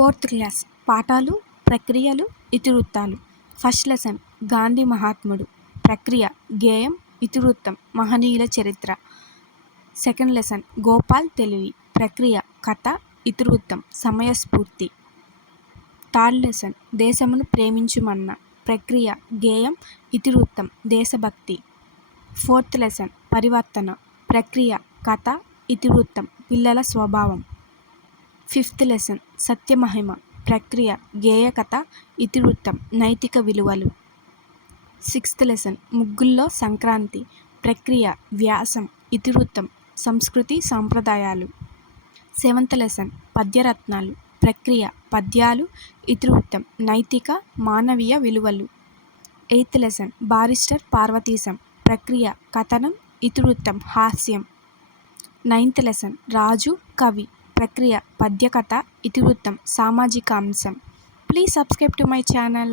Fourth class. పాఠాలు ప్రక్రియలు ఇతివృత్తాలు. First lesson. Gandhi మహాత్ముడు. ప్రక్రియ. గేయం. ఇతివృత్తం. మహనీయుల చరిత్ర. Second lesson. గోపాల్ తెలివి. ప్రక్రియ. కథ. ఇతివృత్తం. సమయస్ఫూర్తి. Third lesson. దేశమును ప్రేమించుమన్న. ప్రక్రియ. గేయం. ఇతివృత్తం. దేశభక్తి. Fourth lesson. పరివర్తన. ప్రక్రియ. కథ. ఇతివృత్తం. పిల్లల స్వభావం. ఫిఫ్త్ లెసన్ సత్యమహిమ ప్రక్రియ గేయకథ ఇతివృత్తం నైతిక విలువలు. సిక్స్త్ లెసన్ ముగ్గుల్లో సంక్రాంతి ప్రక్రియ వ్యాసం ఇతివృత్తం సంస్కృతి సాంప్రదాయాలు. సెవెంత్ లెసన్ పద్యరత్నాలు ప్రక్రియ పద్యాలు ఇతివృత్తం నైతిక మానవీయ విలువలు. ఎయిత్ లెసన్ బారిస్టర్ పార్వతీశం ప్రక్రియ కథనం ఇతివృత్తం హాస్యం. నైన్త్ లెసన్ రాజు కవి. ప్రక్రియ పద్యకథ ఇతివృత్తం సామాజిక అంశం. Please subscribe to my channel